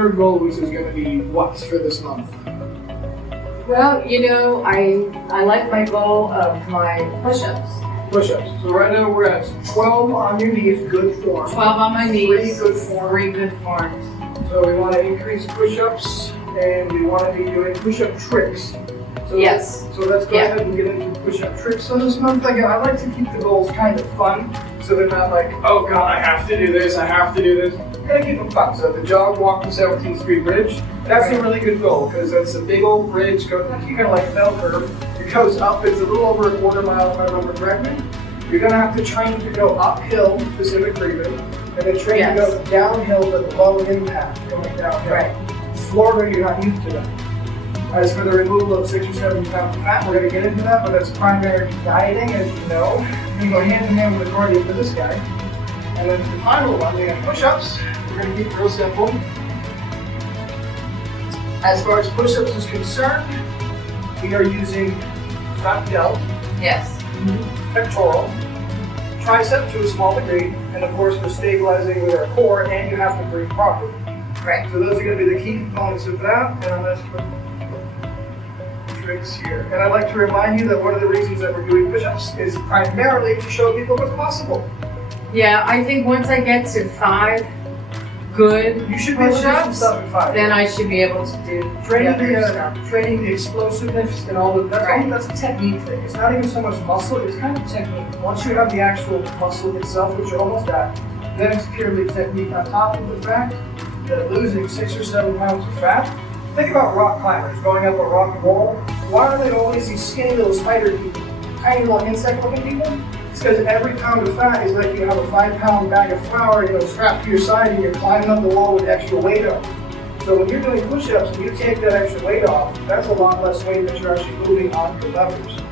third goal, which is going to be what for this month? Well, you know, I like my goal of my push-ups. Push-ups. So right now we're at 12 on your knees, good form. 12 on my knees. 3 good form. 3 good forms. So we want to increase push-ups, and we want to be doing push-up tricks. So Yes. So let's go ahead and get into push-up tricks for this month. Again, I like to keep the goals kind of fun, so they're not like, oh god, I have to do this, I have to do this. You gotta keep them fun. So the jog, walk, the 17th Street Bridge, that's a really good goal, because that's a big old bridge, kind of like a bell curve. It goes up, it's a little over a quarter mile, if I remember correctly. You're gonna have to train to go uphill, specific breathing, and then train to go downhill, but low impact, going downhill. Right. Florida, you're not used to that. As for the removal of 6 or 7 pounds of fat, we're going to get into that, but that's primary dieting, as you know. We're going to go hand in hand with the cardio for this guy. And then for the final one, we have push-ups. We're going to keep it real simple. As far as push-ups is concerned, we are using front delt, Yes. pectoral, tricep to a small degree, and of course we're stabilizing with our core, and you have to breathe properly. Right. So those are going to be the key components of that, and I'm going to put tricks here. And I'd like to remind you that one of the reasons that we're doing push-ups is primarily to show people what's possible. Yeah, I think once I get to 5 good You should be able to do some push-ups, stuff in 5. then I should be able to do Training the explosiveness and all of that. That's a technique thing. It's not even so much muscle, it's kind of technique. Once you have the actual muscle itself, which you're almost at, then it's purely technique on top of the fact that losing 6 or 7 pounds of fat. Think about rock climbers going up a rock wall. Why are they always these skinny little spider people, tiny little insect-looking people? It's because every pound of fat is like you have a 5-pound bag of flour, strapped to your side, and you're climbing up the wall with extra weight on. So when you're doing push-ups and you take that extra weight off, that's a lot less weight that you're actually moving on your levers.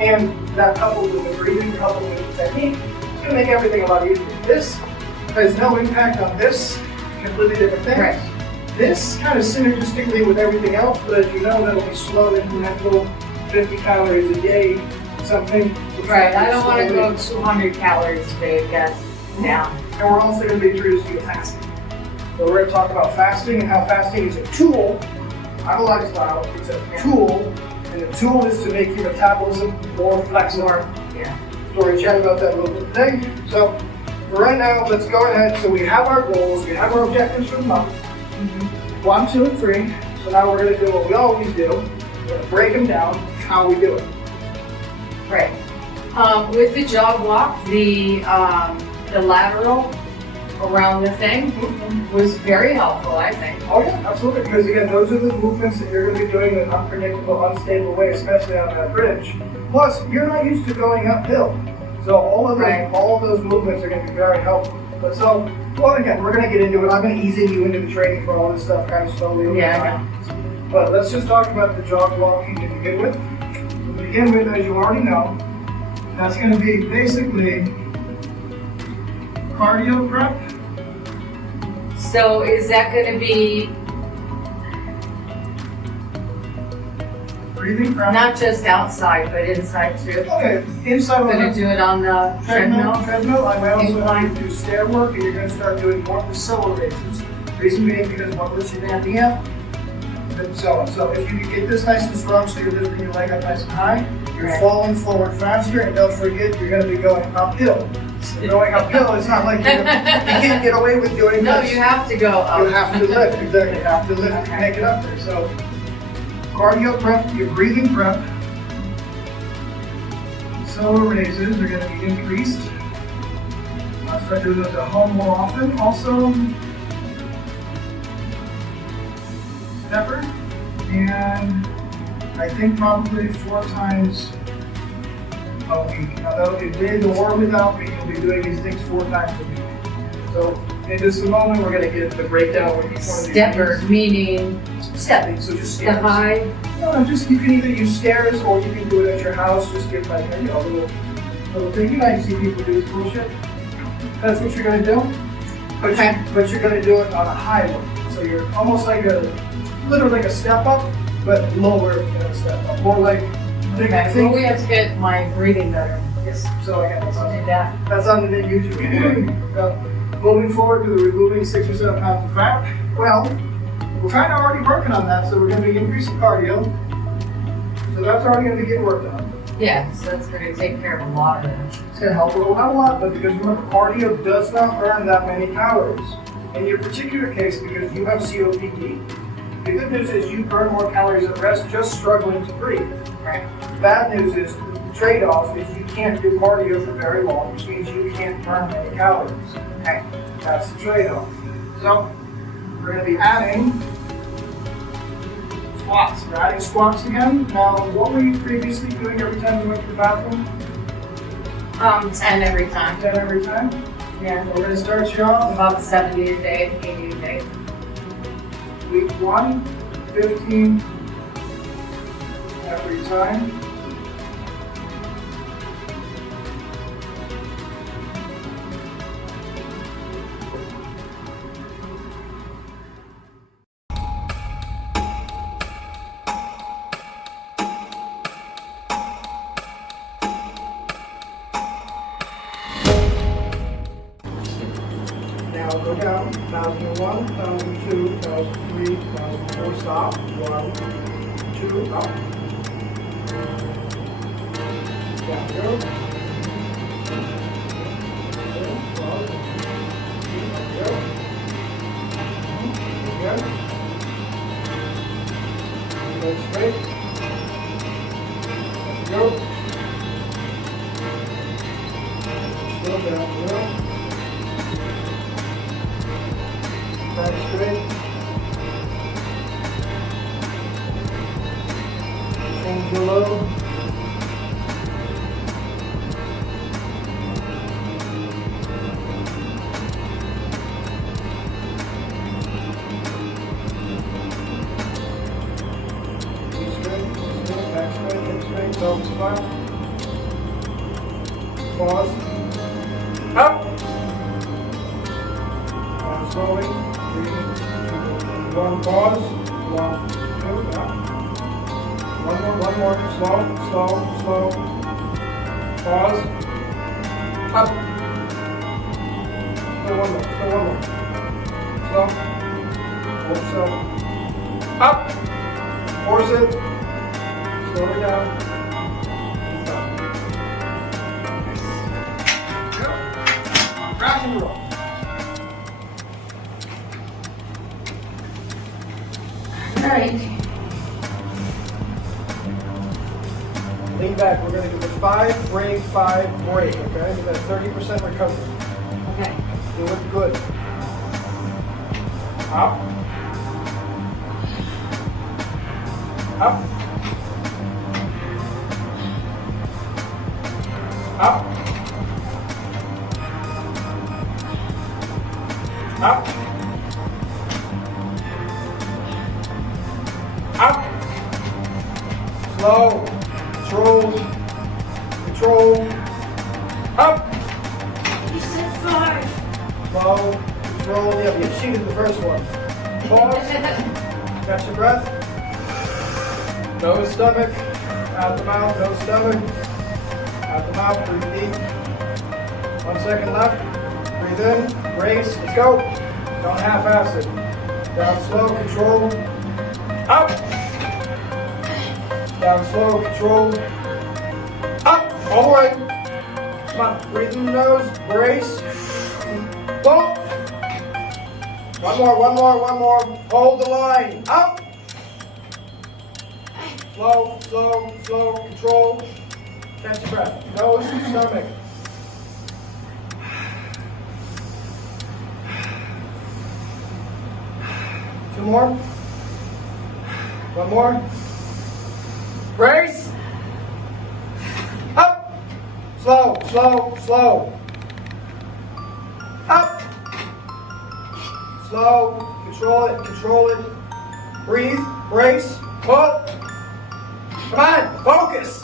And that coupled with the breathing, coupled with the technique, it's going to make everything a lot easier. This has no impact on this, completely different things. Right. This kind of synergistically with everything else, but as you know, that'll be slow, incremental, 50 calories a day, something. Right, I don't want to go 200 calories a day again. Yeah. And we're also going to be introducing fasting. So we're going to talk about fasting and how fasting is a tool, not a lifestyle, it's a tool, and the tool is to make your metabolism more flexible. Yeah. So we're going to chat about that a little bit today. So for right now, let's go ahead. So we have our goals, we have our objectives for the month. 1, 2, and 3. So now we're going to do what we always do. We're going to break them down, how we do it. Right. With the jog walk, the lateral around the thing was very helpful, I think. Oh yeah, absolutely. Because again, those are the movements that you're going to be doing in an unpredictable, unstable way, especially on that bridge. Plus, you're not used to going uphill. So all of those movements are going to be very helpful. But so, well, again, we're going to get into it. I'm going to ease you into the training for all this stuff kind of slowly over time. But let's just talk about the jog walking to begin with. To begin with, as you already know, that's going to be basically cardio prep. So is that going to be Breathing prep. not just outside, but inside too? Okay, inside of Going to do it on the treadmill? I also Incline. have to do stair work, and you're going to start doing more of the solo raises. Reason being because what we're sitting at the end, and so on. So if you get this nice and strong, so you're lifting your leg up nice and high, you're falling forward faster, and don't forget, you're going to be going uphill. Going uphill, it's not like you can't get away with doing No, this. you have to go up. You have to lift, exactly. You have to lift to make it up there. So, cardio prep, your breathing prep, solo raises are going to be increased. I'll start doing those at home more often. Also, stepper, and I think probably 4 times a week. Now that'll be with or without me, you'll be doing these things 4 times a week. So in just a moment, we're going to get into the breakdown with each one of these Stepper, things. meaning Stepping, so just the stairs. high. No, just you can either use stairs or you can do it at your house. Just get like a little thing. You might see people do this bullshit. That's what you're going to do. But you're going to do it on a high one. So you're almost like literally like a step up, but lower than a step up. More like Well, we have to get my breathing better. Yes. So again, I'll do that. that's on the new YouTube. So, moving forward to the removing 6 or 7 pounds of fat. Well, We're kind of already working on that, so we're going to be increasing cardio. So that's already going to be getting worked on. Yeah, so that's going to take care of a lot of it. It's going to help her not a lot, but because remember, cardio does not burn that many calories. In your particular case, because you have COPD, the good news is you burn more calories at rest just struggling to breathe. Right. The bad news is the trade-off is you can't do cardio for very long, which means you can't burn many calories. Okay. That's the trade-off. So we're going to be adding squats. We're adding squats again. Now, what were you previously doing every time you went to the bathroom? 10 every time. 10 every time? Yeah. We're going to start you off. About 70 a day, 80 a day. Week 1, 15 every time. Now go down, 1001, 1002, 1003, 1004, stop, 1, 2, up. Down, go. Good. Legs straight. Go. Slow down, go. Back straight. Change the load. Knee straight, back straight, hip straight, pelvis flat. Pause. Up. And slowly. 1, pause, 1, 2, up. One more, slow, pause, up. Still one more, slow, hold yourself, up, force it, slow it down, stop. Go, rock and roll. All right. Lean back. We're going to do the 5 break, 5 break. Okay, so that's 30% recovery. Okay. Do it good. Up. Up. Up. Up. Up. Slow. Control. Up. You said 5. Slow. Control. Yeah, you cheated the first one. Pause. Catch your breath. Nose, stomach. Out the mouth. Nose, stomach. Out the mouth. Breathe deep. 1 second left. Breathe in. Brace. Let's go. Don't half-ass it. Down slow. Control. Up. Down slow, control. Up, all the way. Come on, breathe in the nose, brace. Boom. One more. Hold the line. Up. Slow, control. Catch your breath. Nose, stomach. Two more. One more. Brace. Up. Slow. Up. Slow. Control it. Breathe. Brace. Pull. Come on. Focus.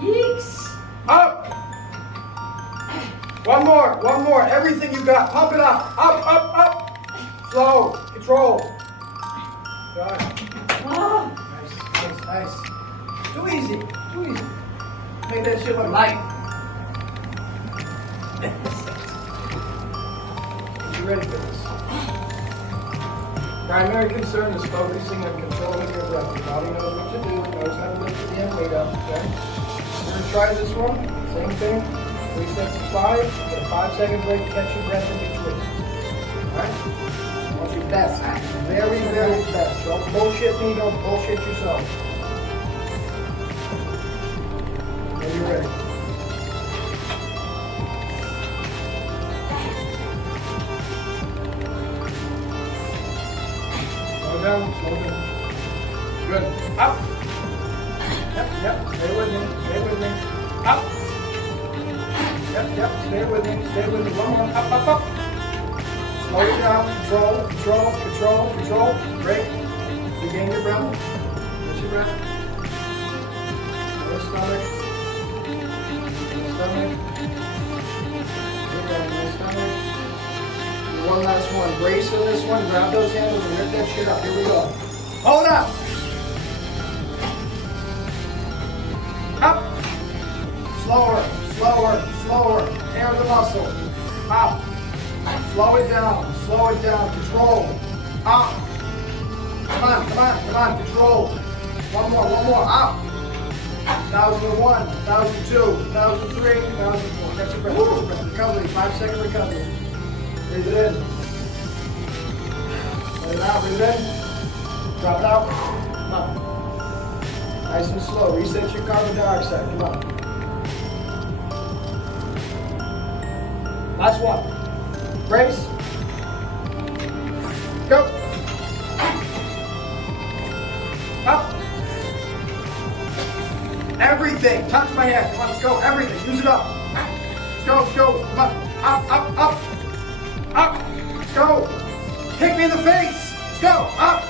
Yeeks. Up. One more. Everything you got. Pump it up. Up. Slow. Control. Got it. Oh. Nice. Too easy. Make that shit look light. You ready for this? primary concern is focusing on controlling your breath. Your body knows what to do, it knows how to lift the damn weight up, okay? We're gonna try this one, same thing. 3 sets of 5, get a 5-second break, catch your breath in between. Alright? I want your best, very, very best. Don't bullshit me, don't bullshit yourself. When you're ready. Slow down, slow down. Good. Up. Yep, stay with me, stay with me. Up. Yep, stay with me. One more. Up. Slow it down, control. Break. Regain your breath. Get your breath. Your stomach. Your stomach. One last one. Brace on this one. Grab those handles and lift that shit up. Here we go. Hold up. Up. Slower. Tear the muscle. Up. Slow it down. Control. Up. Come on. Control. One more. Up. 1001, 1002, 1003, 1004. Catch your breath. Recovery. 5-second recovery. Breathe it in. Let it out. Breathe it in. Drop it out. Come on. Nice and slow. Reset your carbon dioxide. Come on. Last one. Brace. Go. Up. Everything. Touch my head. Come on, let's go. Everything. Use it up. Let's go. Come on. Up. Let's go. Kick me in the face. Let's go. Up.